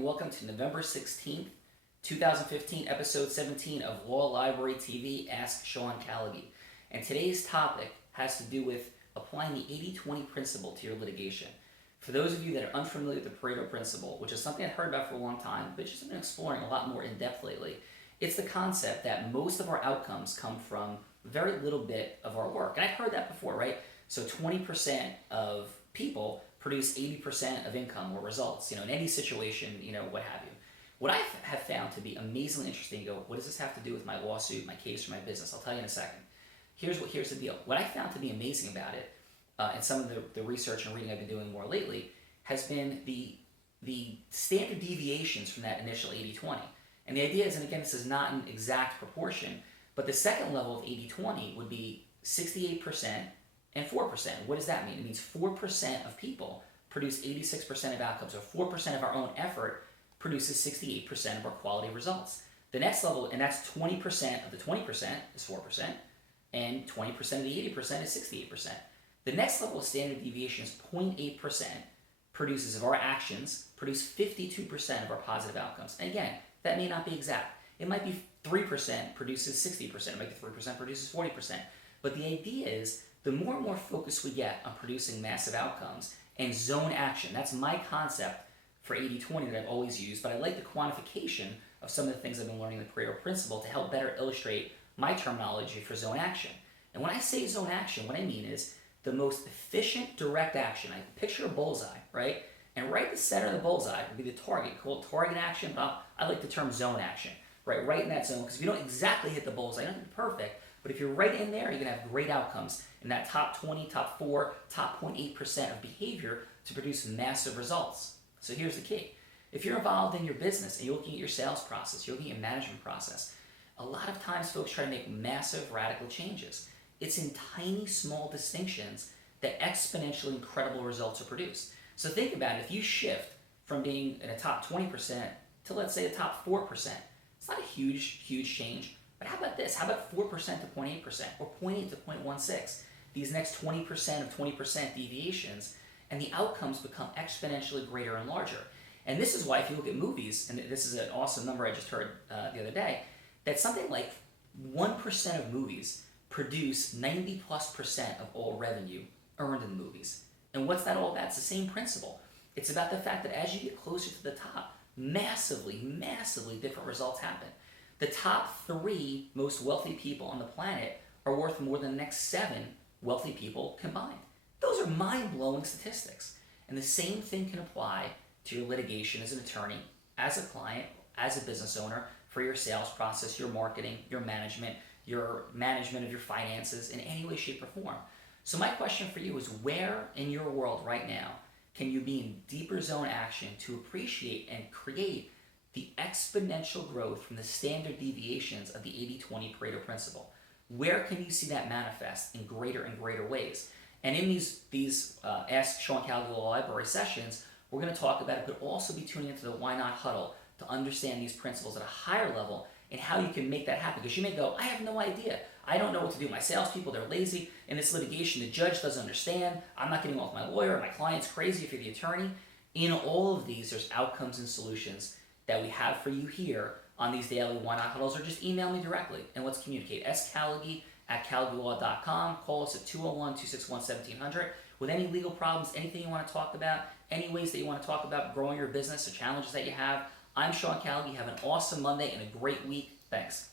and welcome to November 16th, 2015, episode 17 of Law Library TV, AskSeanCallagy. And today's topic has to do with applying the 80-20 principle to your litigation. For those of you that are unfamiliar with the Pareto principle, which is something I've heard about for a long time, but just been exploring a lot more in depth lately, it's the concept that most of our outcomes come from very little bit of our work. And I've heard that before, right? So 20% of people produce 80% of income or results, in any situation, what have you. What I have found to be amazingly interesting, what does this have to do with my lawsuit, my case, or my business? I'll tell you in a second. Here's the deal. What I found to be amazing about it, and some of the research and reading I've been doing more lately, has been the standard deviations from that initial 80-20. And the idea is, and again, this is not an exact proportion, but the second level of 80-20 would be 68% and 4%. What does that mean? It means 4% of people produce 86% of outcomes, or 4% of our own effort produces 68% of our quality results. The next level, and that's 20% of the 20% is 4%, and 20% of the 80% is 68%. The next level of standard deviation is 0.8% produces of our actions produce 52% of our positive outcomes. And again, that may not be exact. It might be 3% produces 60%, it might be 3% produces 40%. But the idea is, the more and more focus we get on producing massive outcomes and zone action, that's my concept for 80-20 that I've always used, but I like the quantification of some of the things I've been learning in the Pareto principle to help better illustrate my terminology for zone action. And when I say zone action, what I mean is the most efficient direct action. I picture a bullseye, right? And right in the center of the bullseye would be the target, called target action, but I like the term zone action, right in that zone, because if you don't exactly hit the bullseye, you don't have to be perfect, but if you're right in there, you're going to have great outcomes in that top 20, top 4, top 0.8% of behavior to produce massive results. So here's the key. If you're involved in your business and you're looking at your sales process, you're looking at your management process, a lot of times folks try to make massive radical changes. It's in tiny, small distinctions that exponentially incredible results are produced. So think about it. If you shift from being in a top 20% to, let's say, a top 4%, it's not a huge change. But how about this? How about 4% to 0.8% or 0.8 to 0.16? These next 20% of 20% deviations, and the outcomes become exponentially greater and larger. And this is why if you look at movies, and this is an awesome number I just heard the other day, that something like 1% of movies produce 90+% of all revenue earned in movies. And what's that all about? It's the same principle. It's about the fact that as you get closer to the top, massively different results happen. The top 3 most wealthy people on the planet are worth more than the next 7 wealthy people combined. Those are mind-blowing statistics. And the same thing can apply to your litigation as an attorney, as a client, as a business owner, for your sales process, your marketing, your management of your finances in any way, shape, or form. So my question for you is, where in your world right now can you be in deeper zone action to appreciate and create the exponential growth from the standard deviations of the 80-20 Pareto principle? Where can you see that manifest in greater and greater ways? And in these Ask Sean Callagy Law Library sessions, we're going to talk about it, but also be tuning into the Why Not Huddle to understand these principles at a higher level and how you can make that happen. Because you may go, I have no idea. I don't know what to do. My salespeople, they're lazy. In this litigation, the judge doesn't understand. I'm not getting along with my lawyer. My client's crazy if you're the attorney. In all of these, there's outcomes and solutions that we have for you here on these daily Why Not Huddles, or just email me directly and let's communicate. AskCallagy@CallagyLaw.com. Call us at 201-261-1700 with any legal problems, anything you want to talk about, any ways that you want to talk about growing your business or challenges that you have. I'm Sean Callagy. Have an awesome Monday and a great week. Thanks.